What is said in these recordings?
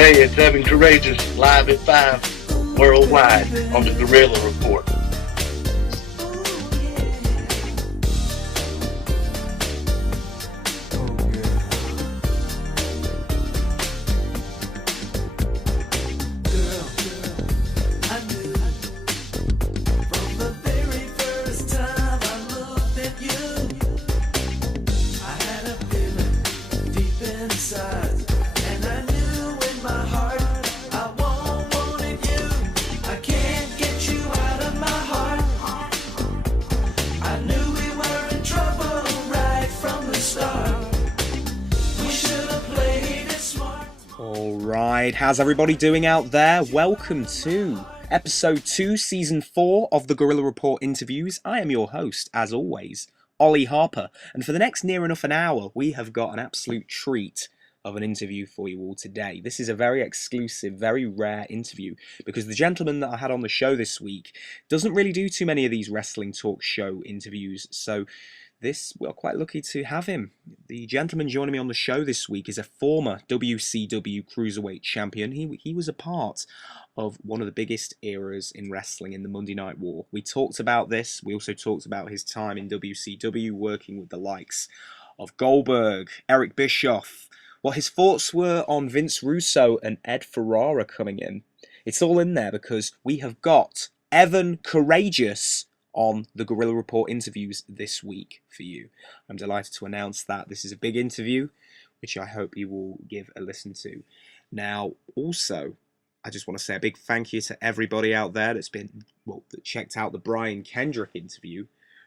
Hey, it's Evan Karagias, live at 5, worldwide, on the Gorilla Report. How's everybody doing out there? Welcome to episode 2, season 4 of the Gorilla Report interviews. I am your host, as always, Ollie Harper, and for the next near enough an hour, we have got an absolute treat of an interview for you all today. This is a very exclusive, very rare interview, because the gentleman that I had on the show this week doesn't really do too many of these wrestling talk show interviews, so we're quite lucky to have him. The gentleman joining me on the show this week is a former WCW Cruiserweight champion. He was a part of one of the biggest eras in wrestling in the Monday Night War. We talked about this. We also talked about his time in WCW working with the likes of Goldberg, Eric Bischoff, what his thoughts were on Vince Russo and Ed Ferrara coming in. It's all in there because we have got Evan Karagias on the Gorilla Report interviews this week for you. I'm delighted to announce that this is a big interview, which I hope you will give a listen to. Now, also, I just want to say a big thank you to everybody out there that checked out the Brian Kendrick interview.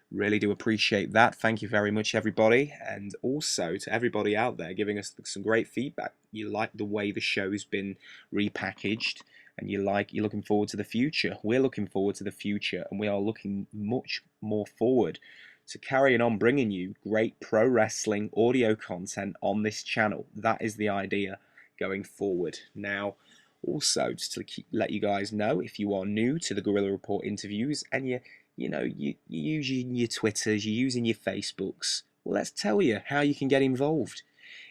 Really do appreciate that. Thank you very much, everybody. And also to everybody out there giving us some great feedback. You like the way the show's been repackaged, and you're looking forward to the future. We're looking forward to the future, and we are looking much more forward to carrying on bringing you great pro wrestling audio content on this channel. That is the idea going forward. Now, also, just to let you guys know, if you are new to the Gorilla Report interviews and you're using your Twitters, you're using your Facebooks, well, let's tell you how you can get involved.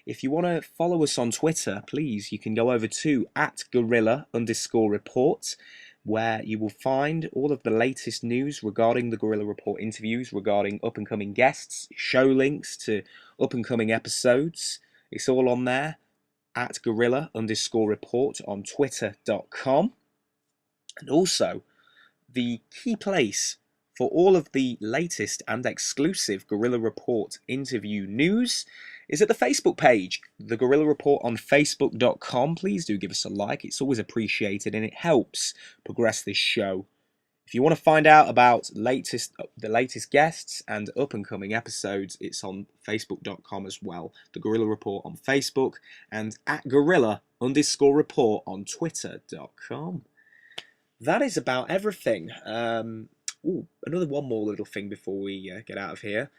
If you want to follow us on Twitter, please, you can go over to @gorilla_report, where you will find all of the latest news regarding the Gorilla Report interviews, regarding up-and-coming guests, show links to up-and-coming episodes. It's all on there, @gorilla_report on twitter.com. And also, the key place for all of the latest and exclusive Gorilla Report interview news is at the Facebook page, the Gorilla Report on Facebook.com. Please do give us a like. It's always appreciated and it helps progress this show. If you want to find out about the latest guests and up-and-coming episodes, it's on Facebook.com as well. The Gorilla Report on Facebook and @gorilla_report on Twitter.com. That is about everything. Another one more little thing before we get out of here.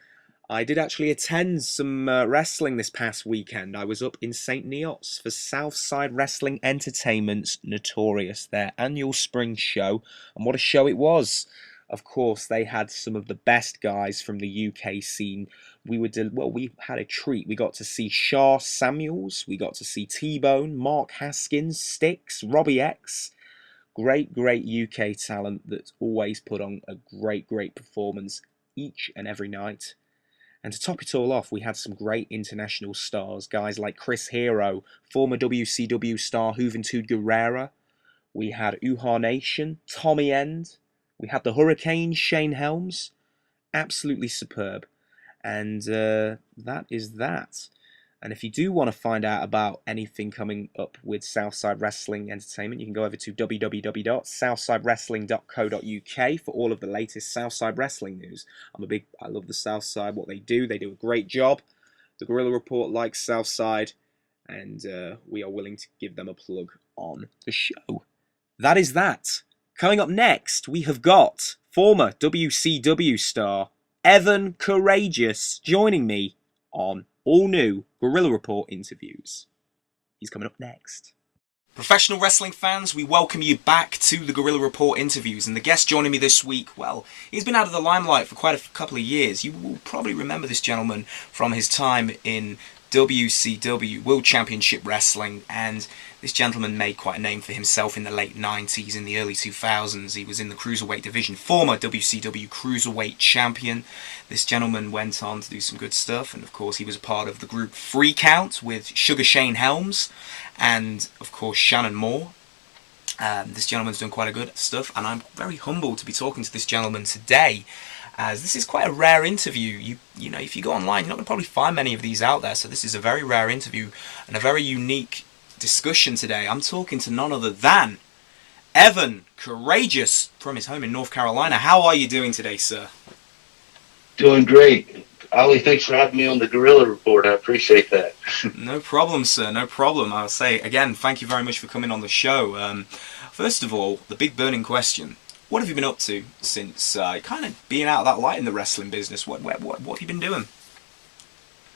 I did actually attend some wrestling this past weekend. I was up in St. Neots for Southside Wrestling Entertainment's Notorious, their annual spring show, and what a show it was. Of course, they had some of the best guys from the UK scene. We had a treat. We got to see Shah Samuels, we got to see T-Bone, Mark Haskins, Styx, Robbie X. Great UK talent that always put on a great performance each and every night. And to top it all off, we had some great international stars, guys like Chris Hero, former WCW star Juventud Guerrera. We had Uhaa Nation, Tommy End. We had the Hurricane, Shane Helms. Absolutely superb. And that is that. And if you do want to find out about anything coming up with Southside Wrestling Entertainment, you can go over to www.southsidewrestling.co.uk for all of the latest Southside Wrestling news. I love the Southside, what they do. They do a great job. The Gorilla Report likes Southside, and we are willing to give them a plug on the show. That is that. Coming up next, we have got former WCW star Evan Karagias joining me on all new Gorilla Report interviews. He's coming up next. Professional wrestling fans, we welcome you back to the Gorilla Report interviews, and the guest joining me this week, well, he's been out of the limelight for quite a couple of years. You will probably remember this gentleman from his time in WCW, World Championship Wrestling, and this gentleman made quite a name for himself in the late 90s, in the early 2000s. He was in the Cruiserweight division, former WCW Cruiserweight Champion. This gentleman went on to do some good stuff, and of course he was a part of the group Free Count with Sugar Shane Helms, and of course Shannon Moore. This gentleman's done quite a good stuff, and I'm very humbled to be talking to this gentleman today, as this is quite a rare interview. You know, if you go online, you're not going to probably find many of these out there, so this is a very rare interview and a very unique discussion today. I'm talking to none other than Evan Karagias from his home in North Carolina. How are you doing today, sir? Doing great. Ollie, thanks for having me on the Gorilla Report. I appreciate that. No problem, sir. No problem. I'll say, again, thank you very much for coming on the show. First of all, the big burning question. What have you been up to since kind of being out of that light in the wrestling business? What have you been doing?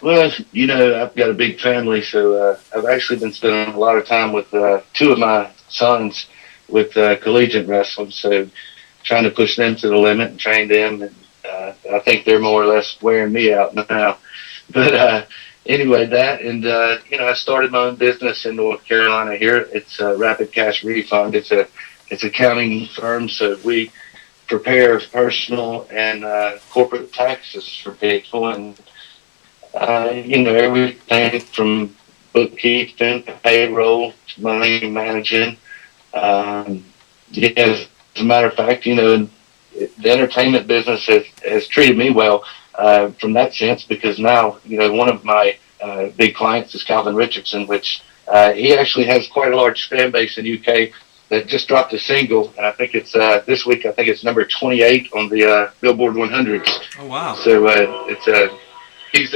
Well, you know, I've got a big family, so I've actually been spending a lot of time with two of my sons with collegiate wrestling, so trying to push them to the limit and train them. And I think they're more or less wearing me out now. But anyway, that, and, you know, I started my own business in North Carolina here. It's Rapid Cash Refund. It's an accounting firm, so we prepare personal and corporate taxes for people, and you know, everything from bookkeeping, payroll, money managing. Yeah, as a matter of fact, you know, the entertainment business has treated me well from that sense, because now, you know, one of my big clients is Calvin Richardson, which he actually has quite a large fan base in the UK that just dropped a single, and I think it's this week. I think it's number 28 on the Billboard 100s. Oh wow! So he's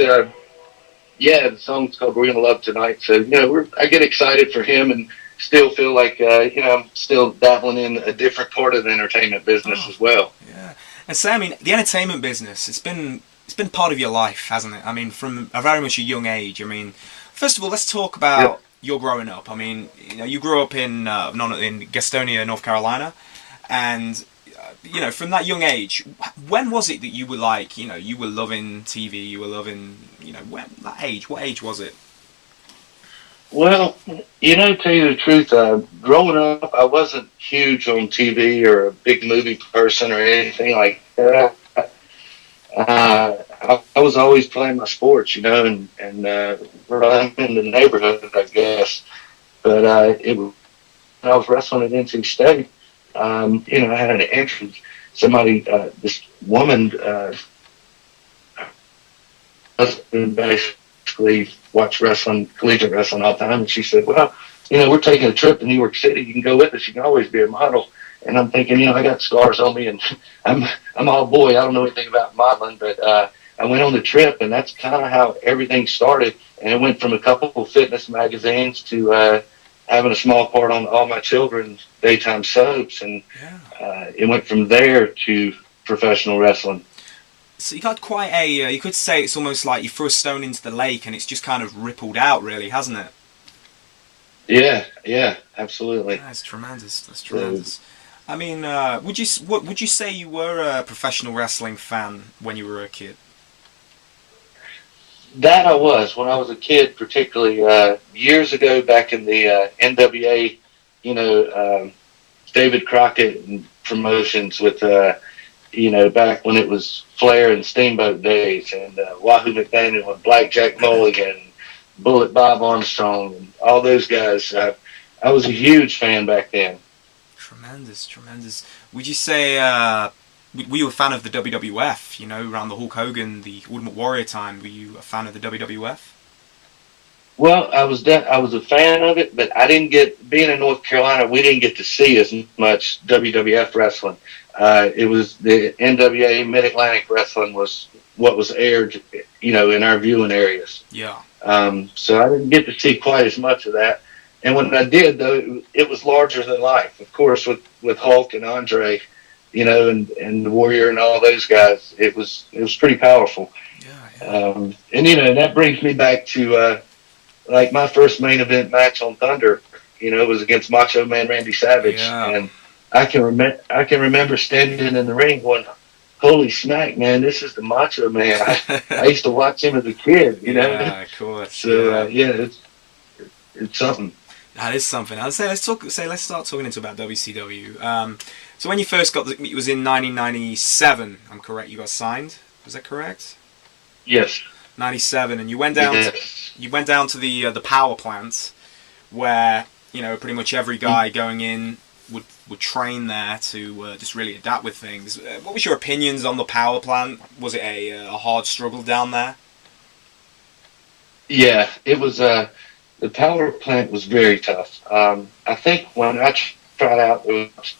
yeah, the song's called "We're Gonna Love Tonight." So you know, I get excited for him, and still feel like you know, I'm still dabbling in a different part of the entertainment business as well. Yeah, and so I mean, the entertainment business, it's been part of your life, hasn't it? I mean, from a very much a young age. I mean, first of all, let's talk about your growing up. I mean, you know, you grew up in Gastonia, North Carolina, and you know, from that young age, when was it that you were like, you know, you were loving TV, you were loving, you know, when that age? What age was it? Well, you know, to tell you the truth, growing up, I wasn't huge on TV or a big movie person or anything like that. I was always playing my sports, you know, and running in the neighborhood, I guess. But when I was wrestling at NC State, you know, I had an entrance. Somebody, this woman, basically watched wrestling, collegiate wrestling all the time, and she said, "Well, you know, we're taking a trip to New York City. You can go with us. You can always be a model." And I'm thinking, you know, I got scars on me, and I'm all boy. I don't know anything about modeling, but I went on the trip, and that's kind of how everything started. And it went from a couple of fitness magazines to having a small part on All My Children's daytime soaps, and it went from there to professional wrestling. So you got quite a, you could say it's almost like you threw a stone into the lake and it's just kind of rippled out, really, hasn't it? Yeah, absolutely. That's tremendous. That's tremendous. I mean, would you say you were a professional wrestling fan when you were a kid? That I was when I was a kid, particularly years ago back in the NWA, you know, David Crockett and promotions with, you know, back when it was Flair and Steamboat days, and Wahoo McDaniel and Blackjack Mulligan, Bullet Bob Armstrong, and all those guys. I was a huge fan back then. Tremendous. Would you say were you a fan of the WWF? You know, around the Hulk Hogan, the Ultimate Warrior time. Were you a fan of the WWF? Well, I was a fan of it, but I didn't get, being in North Carolina, we didn't get to see as much WWF wrestling. It was the NWA Mid-Atlantic wrestling was what was aired, you know, in our viewing areas. Yeah. So I didn't get to see quite as much of that. And when I did, though, it was larger than life. Of course, with Hulk and Andre, you know, and the Warrior and all those guys, it was pretty powerful. Yeah. And you know, that brings me back to like my first main event match on Thunder. You know, was against Macho Man Randy Savage, and I can remember standing in the ring going, holy smack, man, this is the Macho Man. I used to watch him as a kid, you know. Yeah, of course. So it's something. That is something. I'd say let's start talking into about WCW. So when you first got it was in 1997. I'm correct. You got signed. Was that correct? Yes. 97, and you went down. Yes. You went down to the power plant, where pretty much every guy going in would train there to just really adapt with things. What was your opinions on the power plant? Was it a hard struggle down there? Yeah, it was. The power plant was very tough. I think when I tried out, there was,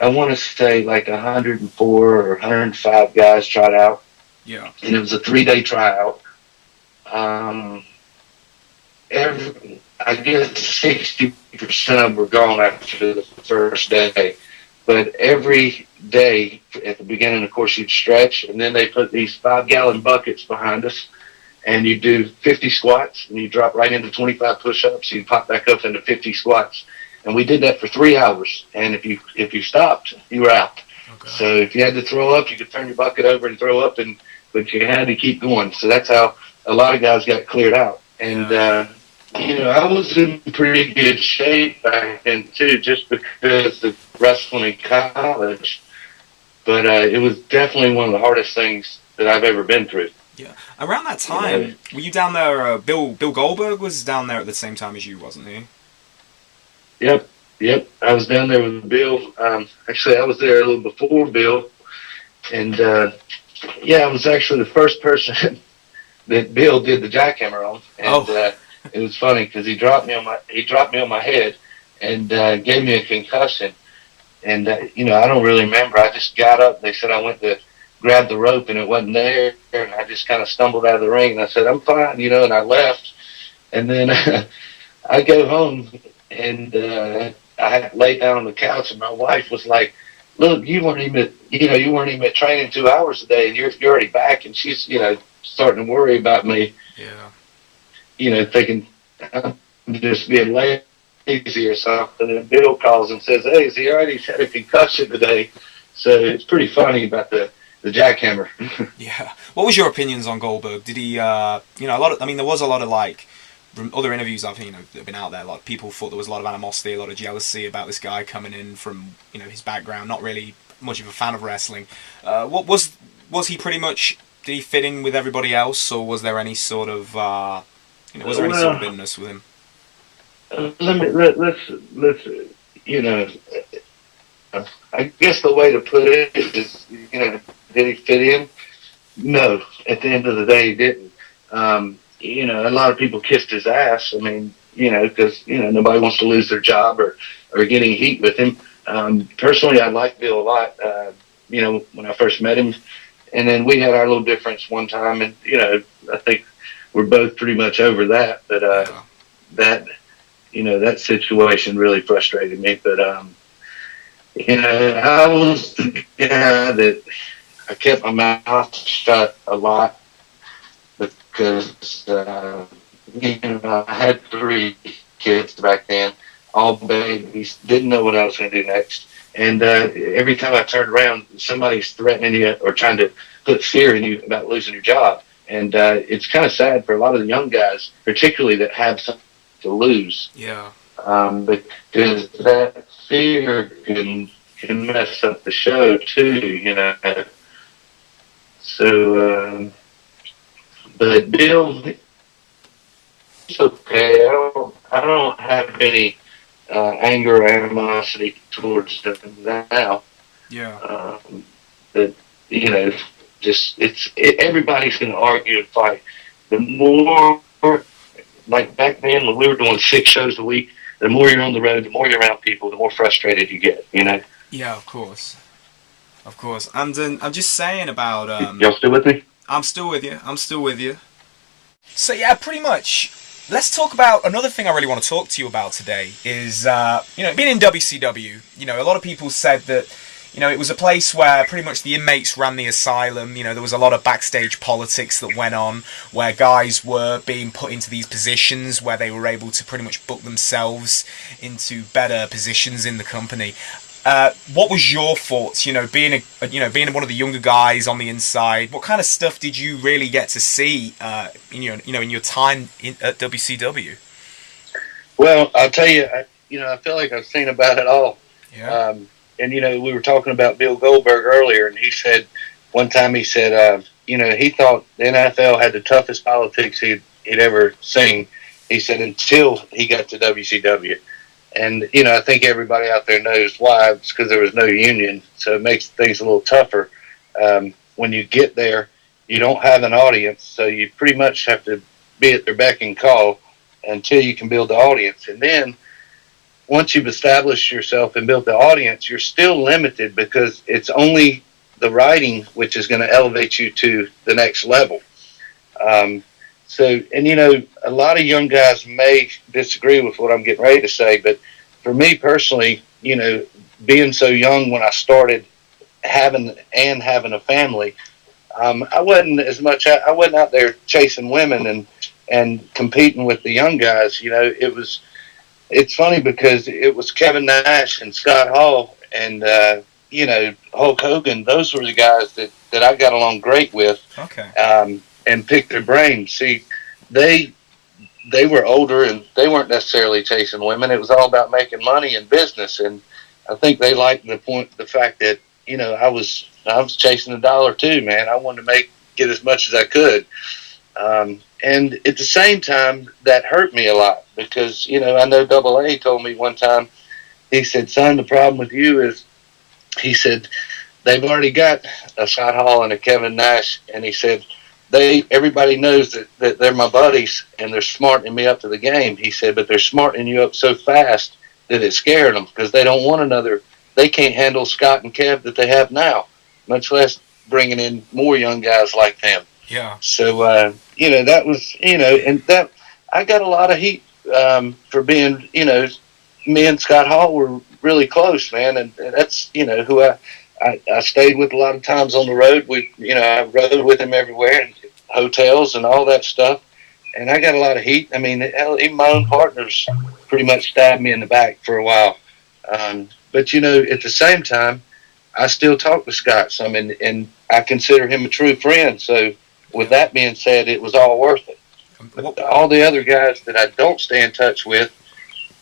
I want to say like 104 or 105 guys tried out. Yeah. And it was a 3-day tryout. I guess 60% of them were gone after the first day. But every day at the beginning, of course, you'd stretch, and then they put these 5-gallon buckets behind us, and you do 50 squats, and you drop right into 25 push-ups. You pop back up into 50 squats, and we did that for 3 hours. And if you stopped, you were out. Okay. So if you had to throw up, you could turn your bucket over and throw up, but you had to keep going. So that's how a lot of guys got cleared out. And I was in pretty good shape back then too, just because of wrestling in college. But it was definitely one of the hardest things that I've ever been through. Yeah. Around that time, were you down there? Bill Goldberg was down there at the same time as you, wasn't he? Yep. I was down there with Bill. Actually, I was there a little before Bill, and I was actually the first person that Bill did the jackhammer on. And it was funny because he dropped me on my head and gave me a concussion. And I don't really remember. I just got up. They said I went to grab the rope and it wasn't there, and I just kind of stumbled out of the ring. And I said, I'm fine, and I left. And then I go home, and I had to lay down on the couch, and my wife was like, "Look, you weren't even at training 2 hours a day, and you're already back." And she's starting to worry about me. Yeah. Thinking I'm just being lazy or something. And Bill calls and says, "Hey, he already had a concussion today." So it's pretty funny about the jackhammer. Yeah. What was your opinions on Goldberg? Did he, a lot of, there was a lot of, from other interviews I've, that have been out there, a lot of people thought there was a lot of animosity, a lot of jealousy about this guy coming in from, his background, not really much of a fan of wrestling. What was he pretty much, did he fit in with everybody else, or was there any sort of, was there any sort of bitterness with him? I guess the way to put it is, did he fit in? No. At the end of the day, he didn't. A lot of people kissed his ass. Because, nobody wants to lose their job or getting heat with him. Personally, I like Bill a lot, when I first met him. And then we had our little difference one time, and, I think we're both pretty much over that. But that situation really frustrated me. But, I was the guy that I kept my mouth shut a lot because, I had 3 kids back then, all babies, didn't know what I was going to do next. And every time I turned around, somebody's threatening you or trying to put fear in you about losing your job. And it's kind of sad for a lot of the young guys, particularly that have something to lose. Yeah. Because that fear can mess up the show too, So, but Bill, it's okay. I don't have any anger or animosity towards them now. Yeah. But everybody's going to argue and fight. The more, like back then when we were doing 6 shows a week, the more you're on the road, the more you're around people, the more frustrated you get, Yeah, of course. And I'm just saying about... Y'all still with me? I'm still with you. So yeah, pretty much. Let's talk about another thing I really want to talk to you about today is, being in WCW, a lot of people said that, it was a place where pretty much the inmates ran the asylum. There was a lot of backstage politics that went on where guys were being put into these positions where they were able to pretty much book themselves into better positions in the company. What was your thoughts? Being one of the younger guys on the inside. What kind of stuff did you really get to see? In your time at WCW. Well, I'll tell you, I feel like I've seen about it all. Yeah. And we were talking about Bill Goldberg earlier, and he said one time he said, he thought the NFL had the toughest politics he'd ever seen. He said until he got to WCW. And, I think everybody out there knows why. It's because there was no union, so it makes things a little tougher. When you get there, you don't have an audience, so you pretty much have to be at their beck and call until you can build the audience. And then once you've established yourself and built the audience, you're still limited because it's only the writing which is going to elevate you to the next level. A lot of young guys may disagree with what I'm getting ready to say, but for me personally, being so young when I started having a family, I wasn't out there chasing women and competing with the young guys. It's funny because it was Kevin Nash and Scott Hall and, Hulk Hogan. Those were the guys that I got along great with. Okay. And picked their brains. See, they were older and they weren't necessarily chasing women. It was all about making money and business. And I think they liked the fact that, I was chasing a dollar too, man. I wanted to get as much as I could. And at the same time, that hurt me a lot because, I know Double A told me one time, he said, son, the problem with you is, he said, they've already got a Scott Hall and a Kevin Nash. And he said, everybody knows that they're my buddies and they're smartening me up to the game. He said, but they're smartening you up so fast that it scared them because they don't want they can't handle Scott and Kev that they have now, much less bringing in more young guys like them. Yeah. So, that was, and that I got a lot of heat for being, me and Scott Hall were really close, man. And that's, who I stayed with a lot of times on the road. I rode with him everywhere, and hotels and all that stuff. And I got a lot of heat. I mean, hell, even my own partners pretty much stabbed me in the back for a while. But, at the same time, I still talk to Scott some, and I consider him a true friend. So with that being said, it was all worth it. But all the other guys that I don't stay in touch with,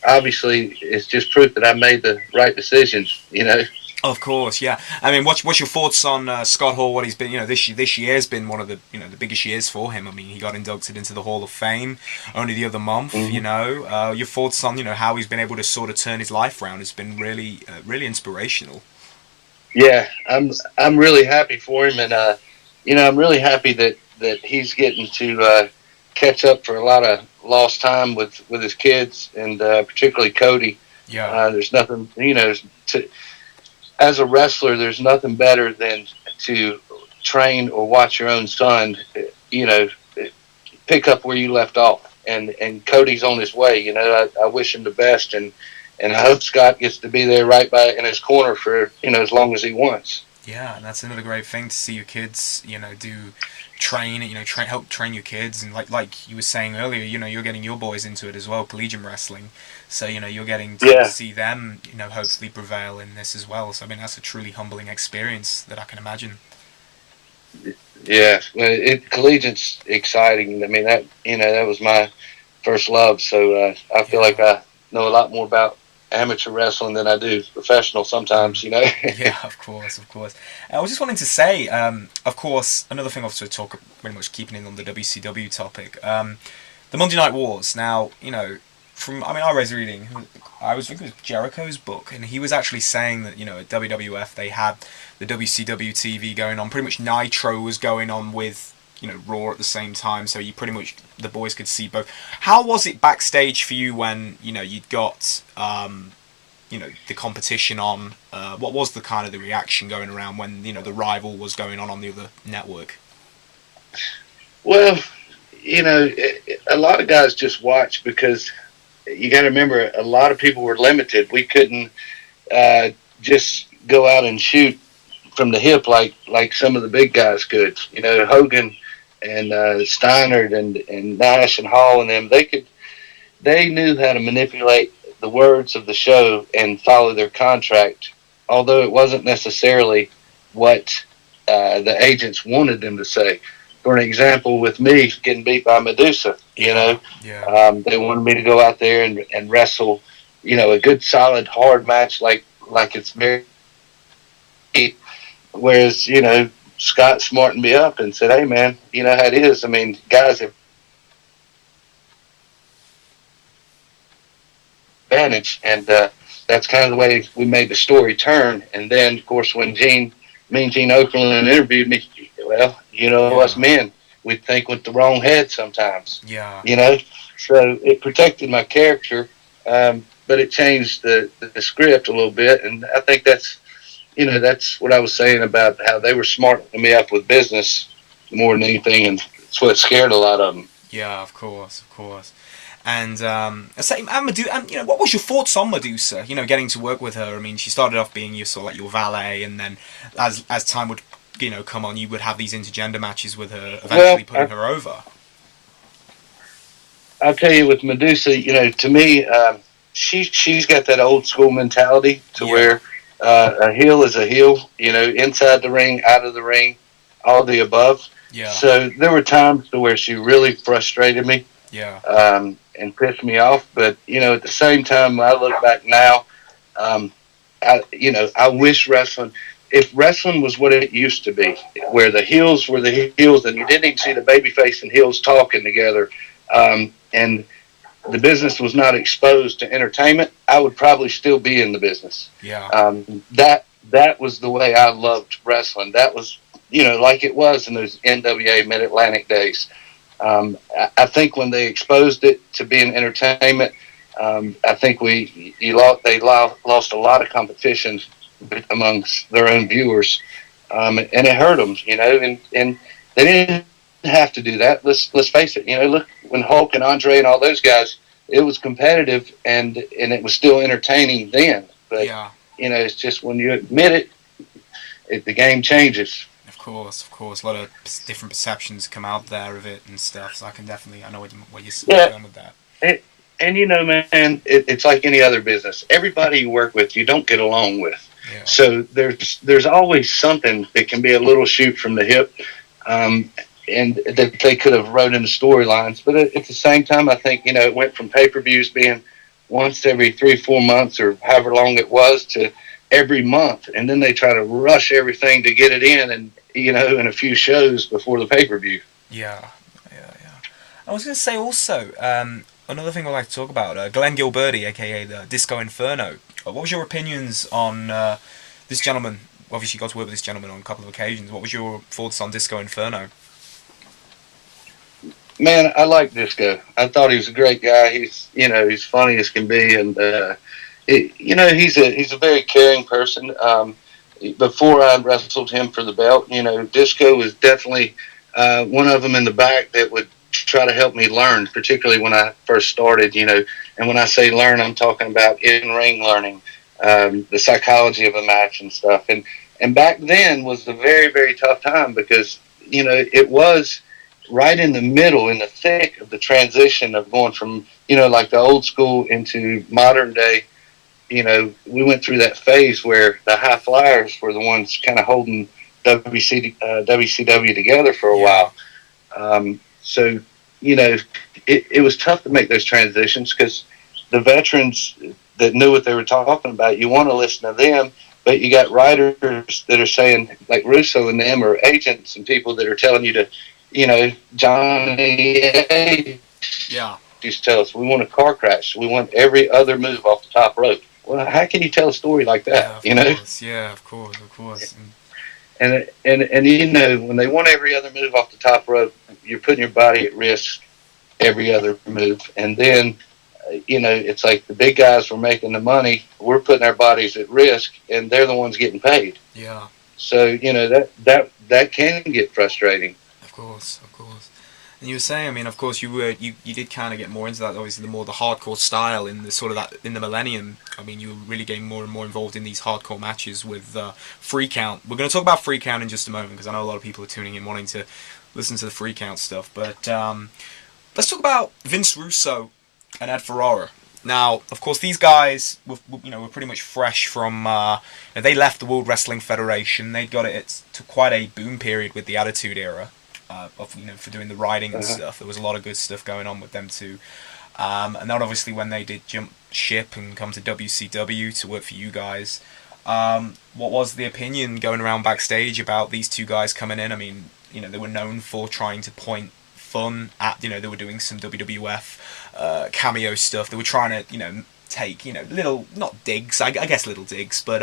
obviously, it's just proof that I made the right decisions, Of course, yeah. I mean, what's your thoughts on Scott Hall? What he's been, this year has been one of the, the biggest years for him. I mean, he got inducted into the Hall of Fame only the other month. Mm-hmm. Your thoughts on, how he's been able to sort of turn his life around has been really, really inspirational. Yeah, I'm really happy for him, and I'm really happy that he's getting to catch up for a lot of lost time with his kids, and particularly Cody. Yeah. There's nothing, as a wrestler, there's nothing better than to train or watch your own son, pick up where you left off. And Cody's on his way. I wish him the best, and I hope Scott gets to be there right in his corner for as long as he wants. Yeah, and that's another great thing to see your kids, do train, help train your kids, and like you were saying earlier, you're getting your boys into it as well, collegiate wrestling. So, you're getting to see them, hopefully prevail in this as well. So, I mean, that's a truly humbling experience that I can imagine. Yeah, collegiate's exciting. I mean, that was my first love. So, I feel like I know a lot more about amateur wrestling than I do professional sometimes, Yeah, of course. I was just wanting to say, of course, another thing also to talk, pretty much keeping in on the WCW topic, the Monday Night Wars. Now, I was reading, I think it was Jericho's book, and he was actually saying that, at WWF they had the WCW TV going on, pretty much Nitro was going on with, Raw at the same time, so you pretty much, the boys could see both. How was it backstage for you when, you'd got, the competition on? What was the kind of the reaction going around when, the rival was going on the other network? Well, a lot of guys just watch because you got to remember, a lot of people were limited. We couldn't just go out and shoot from the hip like some of the big guys could. Hogan and Steiner and Nash and Hall and them, they knew how to manipulate the words of the show and follow their contract although it wasn't necessarily what the agents wanted them to say. For an example, with me getting beat by Medusa, they wanted me to go out there and wrestle, a good, solid, hard match like it's very. Whereas, Scott smartened me up and said, "Hey, man, you know how it is. I mean, guys have advantage," and that's kind of the way we made the story turn. And then, of course, when Mean Gene Okerlund interviewed me, well, us men, we think with the wrong head sometimes. Yeah. So it protected my character, but it changed the script a little bit, and I think that's what I was saying about how they were smartening me up with business more than anything, and it's what scared a lot of them. Yeah, of course. And what was your thoughts on Medusa? Getting to work with her. I mean, she started off being your sort of like your valet, and then as time would come on, you would have these intergender matches with her, eventually putting her over. I'll tell you, with Medusa, to me, she's got that old school mentality to where a heel is a heel. Inside the ring, out of the ring, all the above. Yeah. So there were times to where she really frustrated me. Yeah. And pissed me off. But, at the same time, when I look back now, I wish if wrestling was what it used to be, where the heels were the heels and you didn't even see the babyface and heels talking together, and the business was not exposed to entertainment, I would probably still be in the business. Yeah. That was the way I loved wrestling. That was, like it was in those NWA Mid-Atlantic days. I think when they exposed it to being entertainment, I think they lost a lot of competition amongst their own viewers, and it hurt them, and they didn't have to do that. Let's face it, look, when Hulk and Andre and all those guys, it was competitive and it was still entertaining then. But it's just when you admit it, the game changes. Of course, a lot of different perceptions come out there of it and stuff. So I know what you're going with that. Man, it's like any other business. Everybody you work with, you don't get along with. Yeah. So there's always something that can be a little shoot from the hip, and that they could have wrote in the storylines. But at the same time, I think it went from pay-per-views being once every 3-4 months or however long it was to every month, and then they try to rush everything to get it in, and in a few shows before the pay-per-view. Yeah. I was going to say also, another thing I'd like to talk about, Glenn Gilberti, aka the Disco Inferno. What was your opinions on this gentleman? Obviously, you got to work with this gentleman on a couple of occasions. What was your thoughts on Disco Inferno? Man, I like Disco. I thought he was a great guy. He's funny as can be, and he's a very caring person. Before I wrestled him for the belt, Disco was definitely one of them in the back that would try to help me learn, particularly when I first started, and when I say learn, I'm talking about in-ring learning, the psychology of a match and stuff. And back then was a very, very tough time because, it was right in the middle, in the thick of the transition of going from, like the old school into modern day. We went through that phase where the high flyers were the ones kind of holding WCW together for a while. So, it was tough to make those transitions because the veterans that knew what they were talking about, you want to listen to them, but you got writers that are saying, like Russo and them, or agents and people that are telling you to, Johnny A. used to tell us, we want a car crash. We want every other move off the top rope. Well, how can you tell a story like that? Yeah, of course. And when they want every other move off the top rope, you're putting your body at risk every other move. And then, it's like the big guys were making the money. We're putting our bodies at risk, and they're the ones getting paid. Yeah. So, that can get frustrating. Of course. And you were saying, I mean, of course, you did kind of get more into that. Obviously, the hardcore style in the millennium. I mean, you were really getting more and more involved in these hardcore matches with Free Count. We're going to talk about Free Count in just a moment because I know a lot of people are tuning in wanting to listen to the Free Count stuff. But let's talk about Vince Russo and Ed Ferrara. Now, of course, these guys were pretty much fresh from. They left the World Wrestling Federation. They got it to quite a boom period with the Attitude Era, for doing the writing and stuff. There was a lot of good stuff going on with them too. And then obviously when they did jump ship and come to WCW to work for you guys, what was the opinion going around backstage about these two guys coming in? I mean, they were known for trying to point fun at, they were doing some WWF cameo stuff. They were trying to, take, little, not digs, I guess little digs, but,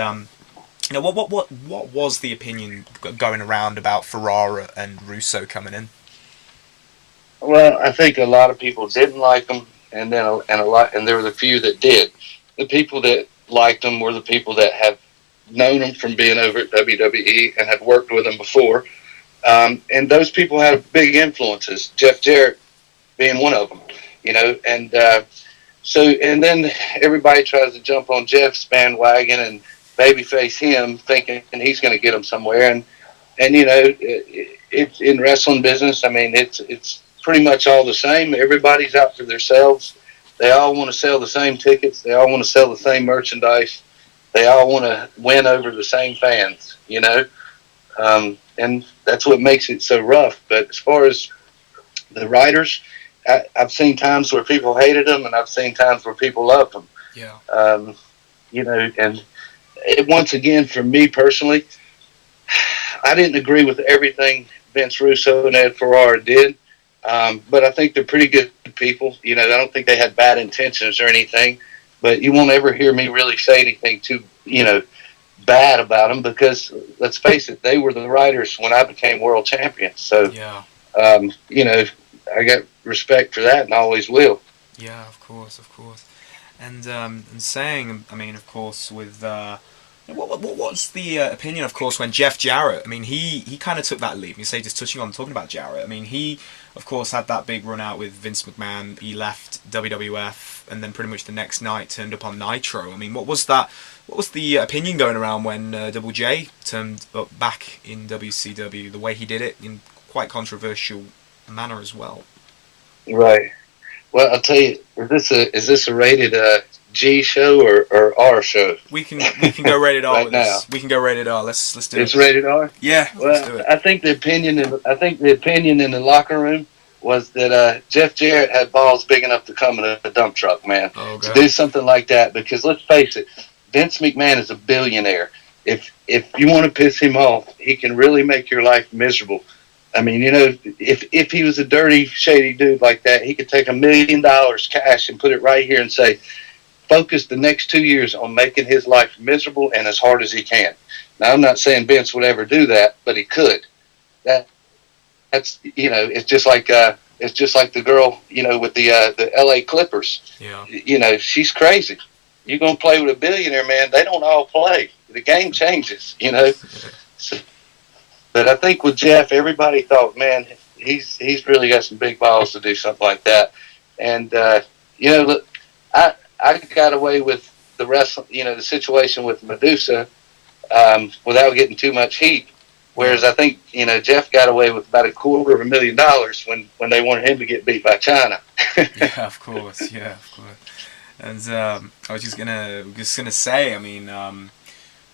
what was the opinion going around about Ferrara and Russo coming in? Well, I think a lot of people didn't like them, and there were a few that did. The people that liked them were the people that have known them from being over at WWE and had worked with them before. And those people had big influences, Jeff Jarrett being one of them, and then everybody tries to jump on Jeff's bandwagon and babyface him, thinking he's going to get them somewhere. And it's in wrestling business. I mean, it's pretty much all the same. Everybody's out for themselves. They all want to sell the same tickets. They all want to sell the same merchandise. They all want to win over the same fans, and that's what makes it so rough. But as far as the writers, I've seen times where people hated them, and I've seen times where people loved them. Yeah. And once again, for me personally, I didn't agree with everything Vince Russo and Ed Ferrara did, but I think they're pretty good people. I don't think they had bad intentions or anything, but you won't ever hear me really say anything too, bad about them, because let's face it, they were the writers when I became world champion. So, yeah. I got respect for that and always will. Yeah, of course. And saying, I mean, of course, with what's the opinion, of course, when Jeff Jarrett, I mean, he kind of took that leap. You say, just talking about Jarrett, I mean, he, of course, had that big run out with Vince McMahon. He left WWF, and then pretty much the next night turned up on Nitro. I mean, what was the opinion going around when Double J turned up back in WCW, the way he did it, in quite controversial manner as well? Right. Well, I'll tell you, is this a rated G show or R show? We can go rated R right with now. this. We can go rated R. Let's do it. It's rated R? Yeah. Well, let's do it. I think the opinion in the locker room was that Jeff Jarrett had balls big enough to come in a dump truck, man. Oh, to do something like that, because let's face it, Vince McMahon is a billionaire. If you want to piss him off, he can really make your life miserable. I mean, if he was a dirty, shady dude like that, he could take $1 million cash and put it right here and say, focus the next 2 years on making his life miserable and as hard as he can. Now, I'm not saying Vince would ever do that, but he could. That's it's just like the girl, with the L.A. Clippers. Yeah. She's crazy. You're gonna play with a billionaire, man. They don't all play. The game changes, So, but I think with Jeff, everybody thought, man, he's really got some big balls to do something like that. And look, I got away with the wrestling, the situation with Medusa, without getting too much heat. Whereas I think Jeff got away with about $250,000 when they wanted him to get beat by China. Yeah, of course. And I was just gonna say, I mean,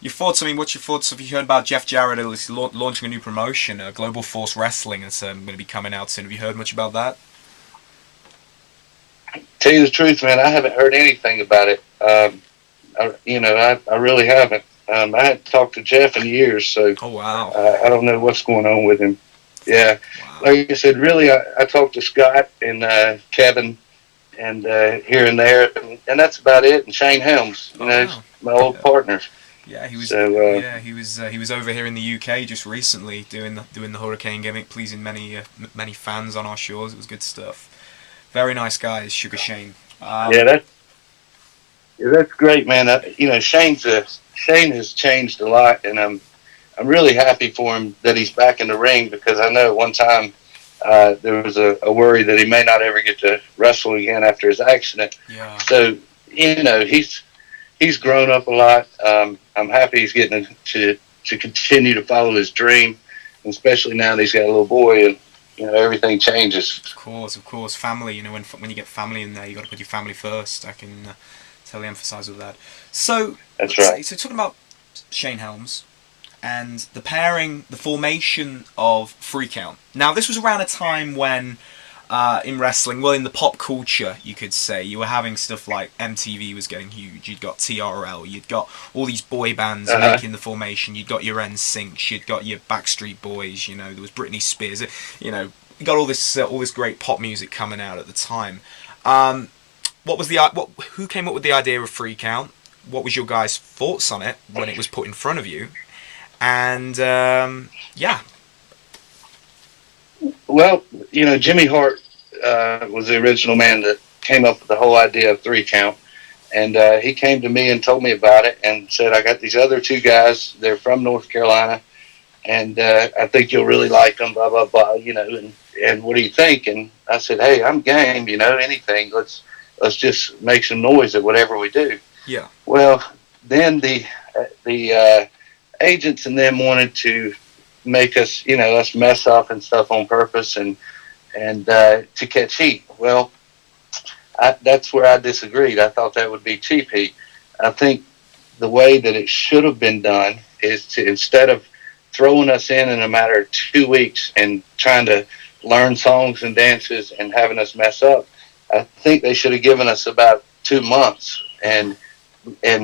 your thoughts. I mean, what's your thoughts? Have you heard about Jeff Jarrett launching a new promotion, Global Force Wrestling? It's going to be coming out soon. Have you heard much about that? Tell you the truth, man, I haven't heard anything about it. I really haven't. I hadn't talked to Jeff in years, so oh wow, I don't know what's going on with him. Yeah, wow. Like I said, really, I talked to Scott and Kevin and here and there, and that's about it. And Shane Helms, Wow. my old partner. Yeah, he was. So, he was over here in the UK just recently doing the Hurricane gimmick, pleasing many fans on our shores. It was good stuff. Very nice guy, Sugar Shane. That's great, man. Shane has changed a lot, and I'm really happy for him that he's back in the ring, because I know at one time there was a worry that he may not ever get to wrestle again after his accident. Yeah. So he's grown up a lot. I'm happy he's getting to continue to follow his dream, especially now that he's got a little boy, and everything changes. Of course, family. When you get family in there, you got to put your family first. I can totally emphasize with that. So That's let's right. say, so talking about Shane Helms and the pairing, the formation of Freakout. Now, this was around a time when, in wrestling, well, in the pop culture, you could say, you were having stuff like MTV was getting huge. You'd got TRL. You'd got all these boy bands making the formation. You'd got your NSYNC. You'd got your Backstreet Boys. There was Britney Spears. You got all this great pop music coming out at the time. What was who came up with the idea of Freakout? What was your guys' thoughts on it when it was put in front of you? And yeah. Well, Jimmy Hart was the original man that came up with the whole idea of 3 count. And he came to me and told me about it and said, I got these other 2 guys. They're from North Carolina. And I think you'll really like them, blah, blah, blah, and what do you think? And I said, hey, I'm game, anything. Let's just make some noise at whatever we do. Yeah. Well, then the agents and them wanted to make us, us mess up and stuff on purpose and to catch heat. Well, that's where I disagreed. I thought that would be cheap heat. I think the way that it should have been done is to, instead of throwing us in a matter of 2 weeks and trying to learn songs and dances and having us mess up, I think they should have given us about 2 months and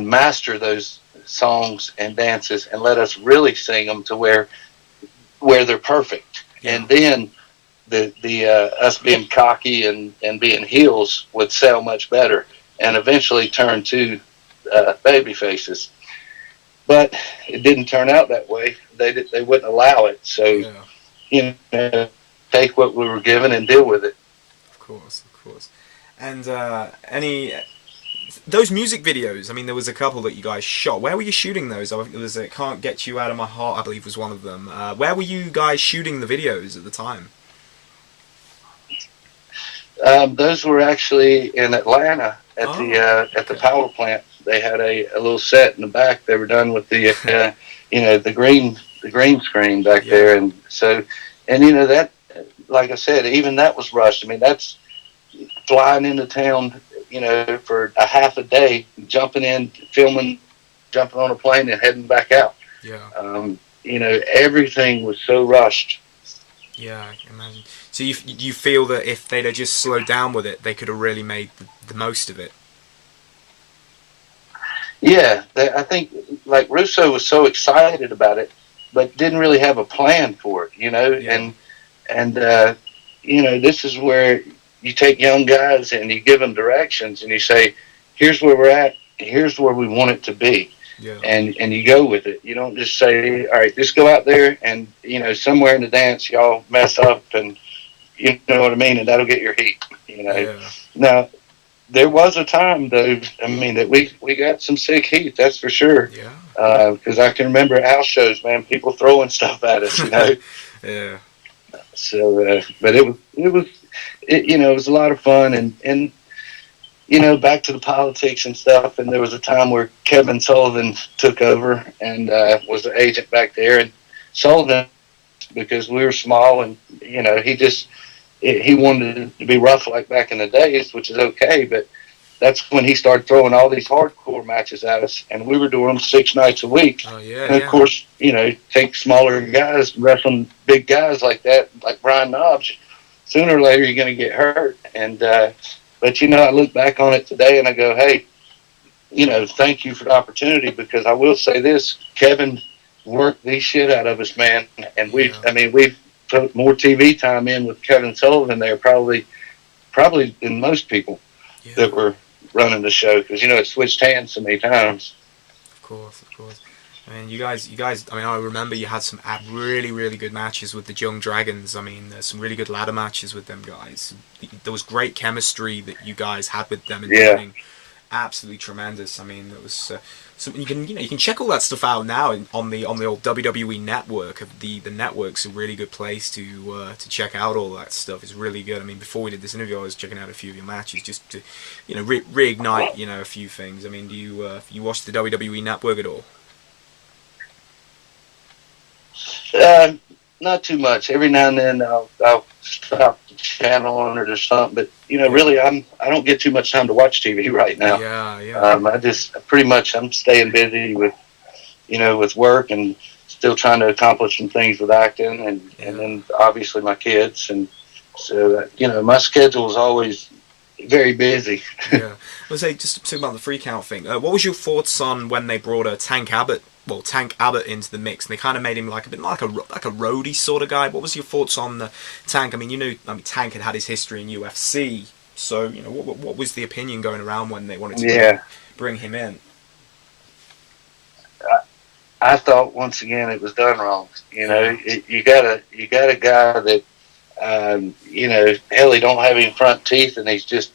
master those songs and dances and let us really sing them to where they're perfect. Yeah. And then the us being cocky and being heels would sell much better and eventually turn to baby faces. But it didn't turn out that way. They wouldn't allow it. So, take what we were given and deal with it. Of course. And those music videos, I mean, there was a couple that you guys shot. Where were you shooting those? It was Can't Get You Out of My Heart, I believe, was one of them. Where were you guys shooting the videos at the time? Those were actually in Atlanta at the power plant. They had a little set in the back. They were done with the the green screen back there, and so that, like I said, even that was rushed. I mean, that's flying into town, for a half a day, jumping in, filming, jumping on a plane, and heading back out. Yeah. Everything was so rushed. Yeah, I can imagine. So you feel that if they'd have just slowed down with it, they could have really made the most of it? Yeah, I think, like, Russo was so excited about it, but didn't really have a plan for it, Yeah. And this is where you take young guys and you give them directions and you say, here's where we're at, here's where we want it to be. Yeah. And you go with it. You don't just say, all right, just go out there and, somewhere in the dance y'all mess up and, you know what I mean, and that'll get your heat, Yeah. Now, there was a time, though, I mean, that we got some sick heat, that's for sure. Yeah. Because I can remember at house shows, man, people throwing stuff at us, Yeah. So, but it was a lot of fun, and back to the politics and stuff. And there was a time where Kevin Sullivan took over and was the agent back there. And Sullivan, because we were small, and he wanted to be rough like back in the days, which is okay. But that's when he started throwing all these hardcore matches at us, and we were doing them 6 nights a week. Oh, yeah, and of course, take smaller guys, wrestling big guys like that, like Brian Knobbs. Sooner or later, you're going to get hurt. And but I look back on it today and I go, hey, thank you for the opportunity, because I will say this: Kevin worked the shit out of us, man. And we've put more TV time in with Kevin Sullivan there, probably than most people that were running the show, because it switched hands so many times. Of course. I mean, you guys. I mean, I remember you had some really, really good matches with the Young Dragons. I mean, there's some really good ladder matches with them guys. There was great chemistry that you guys had with them in the beginning. Absolutely tremendous. I mean, it was something you can check all that stuff out now on the old WWE network. The network's a really good place to check out all that stuff. It's really good. I mean, before we did this interview, I was checking out a few of your matches just to reignite a few things. I mean, do you watch the WWE network at all? not too much. Every now and then I'll stop the channel on it or something. But Yeah. really, I don't get too much time to watch TV right now. Yeah. I just pretty much I'm staying busy with with work and still trying to accomplish some things with acting and then obviously my kids, and so my schedule is always very busy. Yeah. Let's say just talking about the free count thing. What was your thoughts on when they brought Tank Abbott into the mix, and they kind of made him like a bit like a roadie sort of guy? What was your thoughts on the Tank? I mean, Tank had his history in UFC, so what was the opinion going around when they wanted to bring him in? I thought once again it was done wrong. You got a guy that hell, he don't have any front teeth, and he's just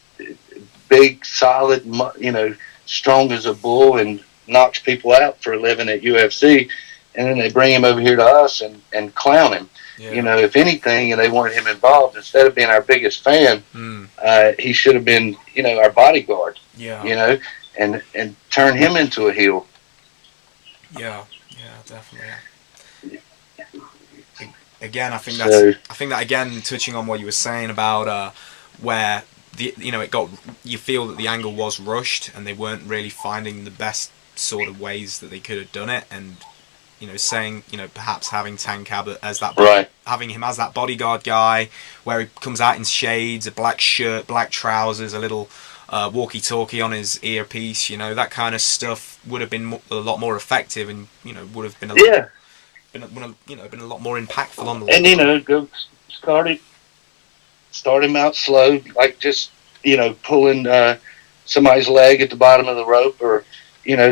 big, solid, strong as a bull, and knocks people out for a living at UFC. And then they bring him over here to us and clown him. Yeah. If anything, and they wanted him involved, instead of being our biggest fan, he should have been, our bodyguard. Yeah. And turn him into a heel. Yeah, definitely. Again, I think that again, touching on what you were saying about where you feel that the angle was rushed and they weren't really finding the best sort of ways that they could have done it, and saying perhaps having Tank Abbott as that having him as that bodyguard guy, where he comes out in shades, a black shirt, black trousers, a little walkie-talkie on his earpiece, that kind of stuff would have been a lot more effective, and would have been been a lot more impactful on the and go start him out slow, like just pulling somebody's leg at the bottom of the rope, or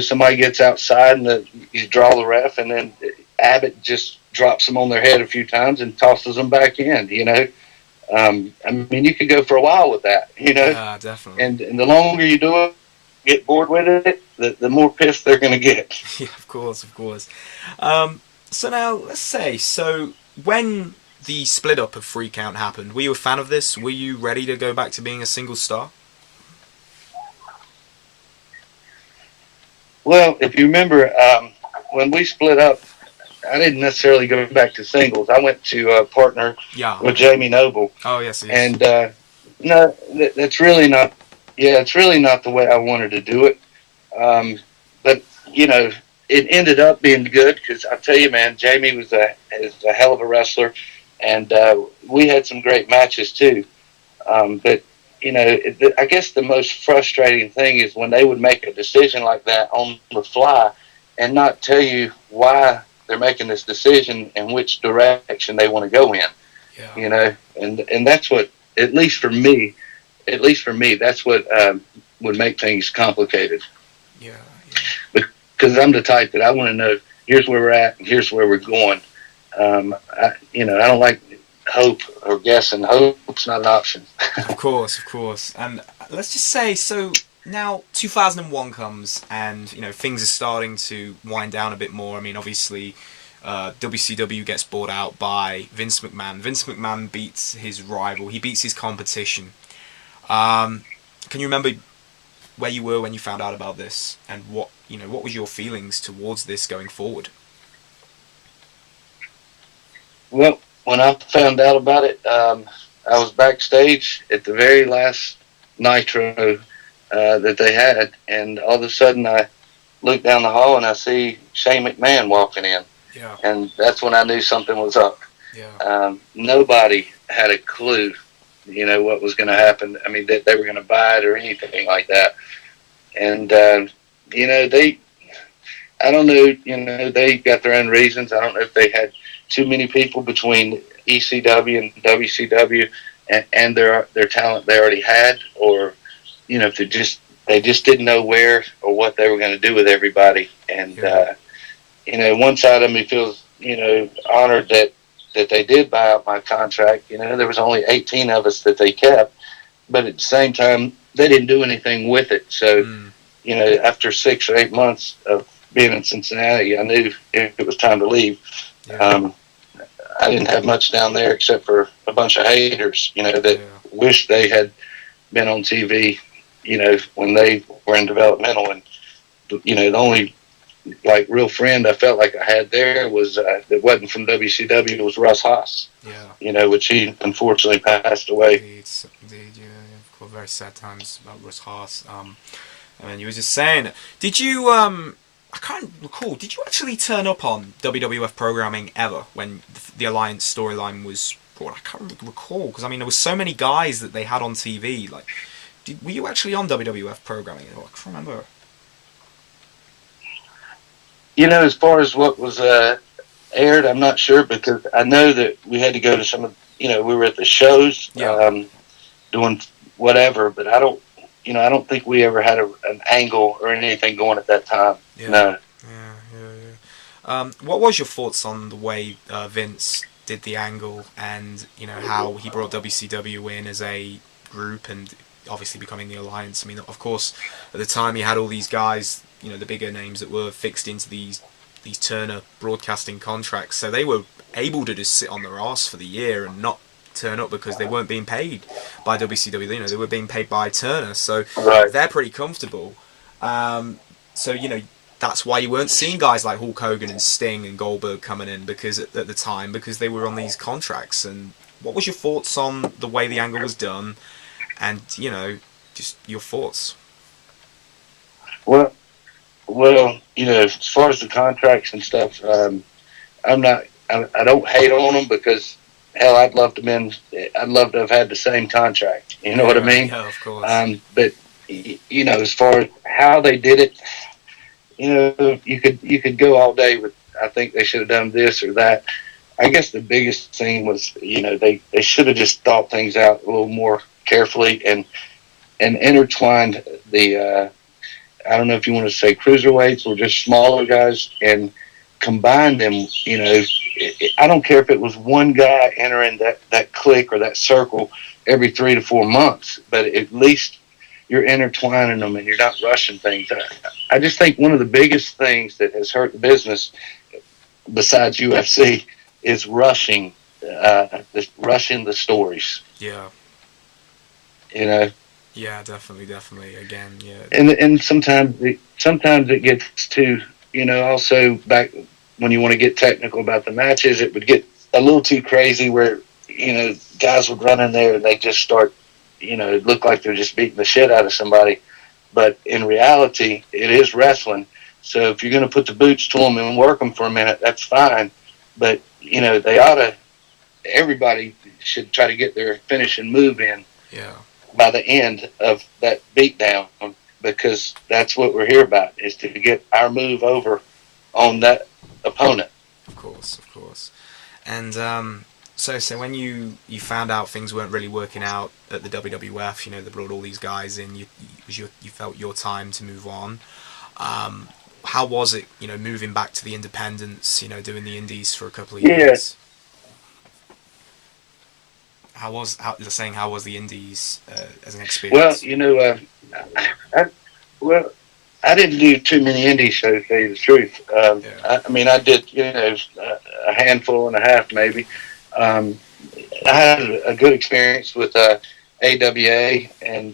somebody gets outside and you draw the ref, and then Abbott just drops them on their head a few times and tosses them back in. I mean, you could go for a while with that. Yeah, definitely. And the longer you do it, get bored with it, the more pissed they're going to get. Yeah, of course. So now, let's say, when the split up of Free Count happened, were you a fan of this? Were you ready to go back to being a single star? Well, if you remember, when we split up, I didn't necessarily go back to singles. I went to partner with Jamie Noble. Oh, yes. And no, that's really not. Yeah, it's really not the way I wanted to do it. But it ended up being good, because I tell you, man, Jamie is a hell of a wrestler, and we had some great matches too. But I guess the most frustrating thing is when they would make a decision like that on the fly and not tell you why they're making this decision and which direction they want to go in. Yeah. And that's what, at least for me, that's what would make things complicated. Yeah. Because I'm the type that I want to know, here's where we're at and here's where we're going. I don't like hope or guessing. Hope's not an option. Of course. And let's just say, so now 2001 comes, and things are starting to wind down a bit more. I mean, obviously, WCW gets bought out by Vince McMahon. Vince McMahon beats his rival. He beats his competition. Can you remember where you were when you found out about this, and what was your feelings towards this going forward? Well, when I found out about it, I was backstage at the very last Nitro that they had, and all of a sudden I look down the hall and I see Shane McMahon walking in. Yeah. And that's when I knew something was up. Yeah. Nobody had a clue, what was going to happen. I mean, that they were going to buy it or anything like that. And, I don't know, they got their own reasons. I don't know if they had too many people between ECW and WCW and their talent they already had, or, if they just didn't know where or what they were going to do with everybody. And, one side of me feels, honored that they did buy out my contract. There was only 18 of us that they kept, but at the same time, they didn't do anything with it. So, after 6 or 8 months of being in Cincinnati, I knew it was time to leave. Yeah. I didn't have much down there except for a bunch of haters, that wished they had been on TV, when they were in developmental. And, the like real friend I felt like I had there was that wasn't from WCW. It was Russ Haas. Yeah. Which he unfortunately passed away. Indeed, yeah. Of course, very sad times about Russ Haas. I mean, you were just saying, did you, I can't recall, did you actually turn up on WWF programming ever when the Alliance storyline was brought? I can't recall, because, I mean, there were so many guys that they had on TV. Like, were you actually on WWF programming at all? I can't remember. As far as what was aired, I'm not sure, because I know that we had to go to some of, we were at the shows, doing whatever, but I don't think we ever had an angle or anything going at that time. Yeah. No. Yeah. What was your thoughts on the way Vince did the angle, and how he brought WCW in as a group and obviously becoming the Alliance? I mean, of course, at the time he had all these guys, the bigger names that were fixed into these Turner broadcasting contracts, so they were able to just sit on their arse for the year and not turn up because they weren't being paid by WCW. They were being paid by Turner, so they're pretty comfortable. So that's why you weren't seeing guys like Hulk Hogan and Sting and Goldberg coming in, because at the time, because they were on these contracts. And what was your thoughts on the way the angle was done, and just your thoughts? Well, as far as the contracts and stuff, I don't hate on them, because hell, I'd love to have had the same contract. You know what I mean? Yeah, of course. But as far as how they did it, you could go all day with, I think they should have done this or that. I guess the biggest thing was, they should have just thought things out a little more carefully and intertwined the, I don't know if you want to say cruiserweights or just smaller guys, and combine them. I don't care if it was one guy entering that clique or that circle every 3 to 4 months, but at least you're intertwining them and you're not rushing things. I just think one of the biggest things that has hurt the business, besides UFC, is rushing the stories. Yeah. Yeah, definitely. Again, yeah. And sometimes it gets to, also back when you want to get technical about the matches, it would get a little too crazy where, guys would run in there and they just start, it looked like they're just beating the shit out of somebody. But in reality, it is wrestling. So if you're going to put the boots to them and work them for a minute, that's fine. But, everybody should try to get their finishing move in. Yeah. By the end of that beatdown, because that's what we're here about, is to get our move over on that opponent. Of course. And so when you found out things weren't really working out at the WWF, they brought all these guys in, you felt your time to move on. How was it, moving back to the independents, doing the indies for a couple of years? How was the indies as an experience? Well, I didn't do too many indie shows, to tell you the truth. I did, a handful and a half maybe. I had a good experience with AWA, and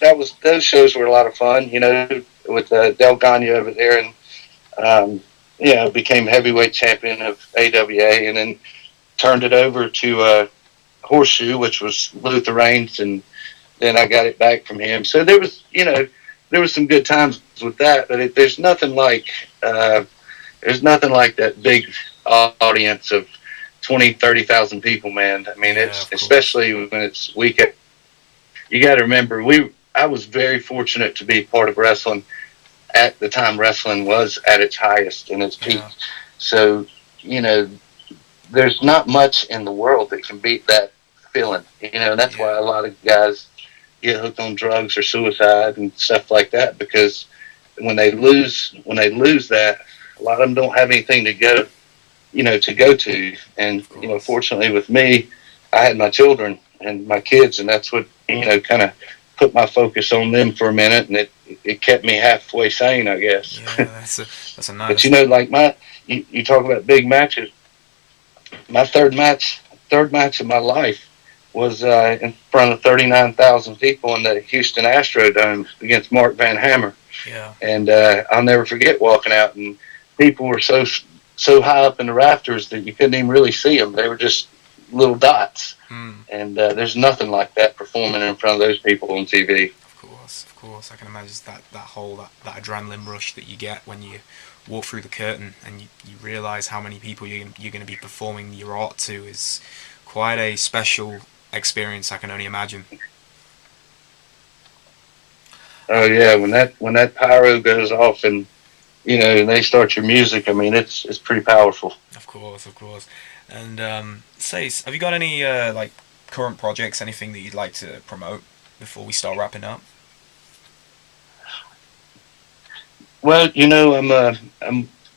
those shows were a lot of fun, with Del Gagno over there, and became heavyweight champion of AWA, and then turned it over to Horseshoe, which was Luther Reigns, and then I got it back from him. So there was some good times with that, but there's nothing like that big audience of 20,000-30,000 people, man. I mean, it's especially when it's weekend. You got to remember, I was very fortunate to be part of wrestling at the time wrestling was at its highest and its peak. So, there's not much in the world that can beat that feeling. That's why a lot of guys get hooked on drugs or suicide and stuff like that, because when they lose that, a lot of them don't have anything to go to. And, fortunately with me, I had my children and my kids, and that's what, kind of put my focus on them for a minute, and it kept me halfway sane, I guess. Yeah, that's a nice. But like you talk about big matches. My third match of my life was in front of 39,000 people in the Houston Astrodome against Mark Van Hammer. Yeah. And I'll never forget walking out, and people were so high up in the rafters that you couldn't even really see them. They were just little dots. And there's nothing like that performing in front of those people on TV. Of course, I can imagine that adrenaline rush that you get when you walk through the curtain and you realise how many people you're going to be performing your art to is quite a special experience, I can only imagine. Oh yeah, when that pyro goes off and and they start your music, I mean it's pretty powerful. Of course. And have you got any like current projects, anything that you'd like to promote before we start wrapping up? Well,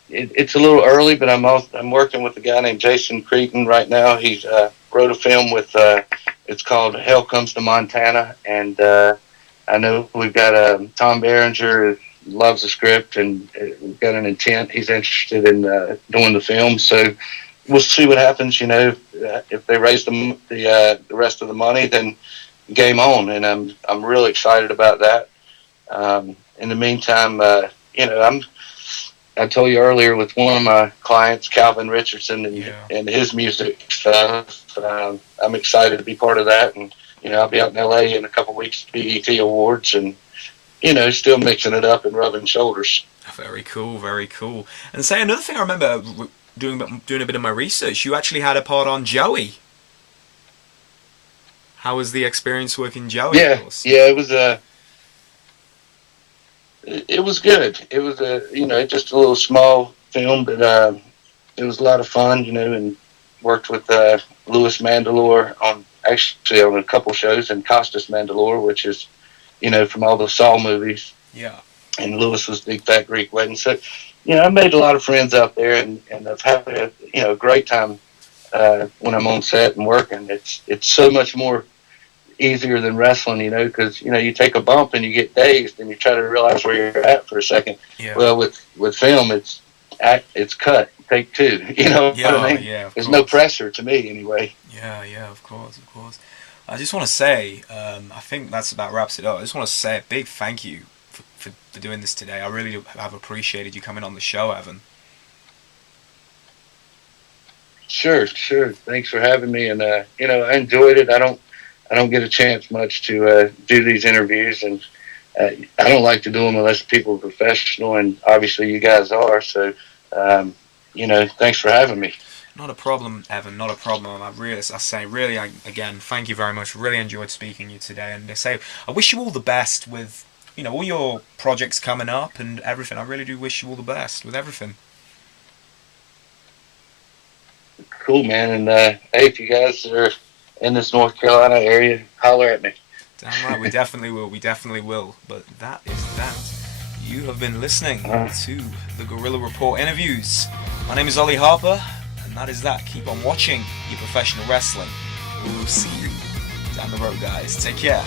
it's a little early, but I'm working with a guy named Jason Cretan right now. He's wrote a film with it's called Hell Comes to Montana, and I know we've got Tom Berenger loves the script, and we've got an intent. He's interested in doing the film, so we'll see what happens. If they raise the rest of the money, then game on, and I'm really excited about that. In the meantime, I told you earlier with one of my clients, Calvin Richardson, and his music stuff. I'm excited to be part of that, and I'll be out in LA in a couple of weeks, BET Awards, and still mixing it up and rubbing shoulders. Very cool. And say another thing, I remember doing a bit of my research. You actually had a part on Joey. How was the experience working Joey? Yeah, it was it was good. It was just a little small film, but it was a lot of fun, and worked with Louis Mandylor on a couple shows, and Costas Mandylor, which is from all the Saw movies. Yeah. And Louis was Big Fat Greek Wedding. So, I made a lot of friends out there, and I've had a great time when I'm on set and working. It's so much more easier than wrestling, because you take a bump and you get dazed and you try to realize where you're at for a second. Yeah. Well, with film, it's cut, take two. What I mean? Yeah, there's no pressure to me anyway. Yeah, of course. I just want to say, I think that's about wraps it up. I just want to say a big thank you for doing this today. I really have appreciated you coming on the show, Evan. Sure. Thanks for having me, and I enjoyed it. I don't get a chance much to do these interviews, and I don't like to do them unless people are professional, and obviously you guys are. So, thanks for having me. Not a problem, Evan. Not a problem. Again, thank you very much. Really enjoyed speaking to you today, and I wish you all the best with all your projects coming up and everything. I really do wish you all the best with everything. Cool, man. And hey, if you guys are in this North Carolina area, holler at me. Damn right, we definitely will. But that is that. You have been listening to the Gorilla Report interviews. My name is Ollie Harper, and that is that. Keep on watching your professional wrestling. We will see you down the road, guys. Take care.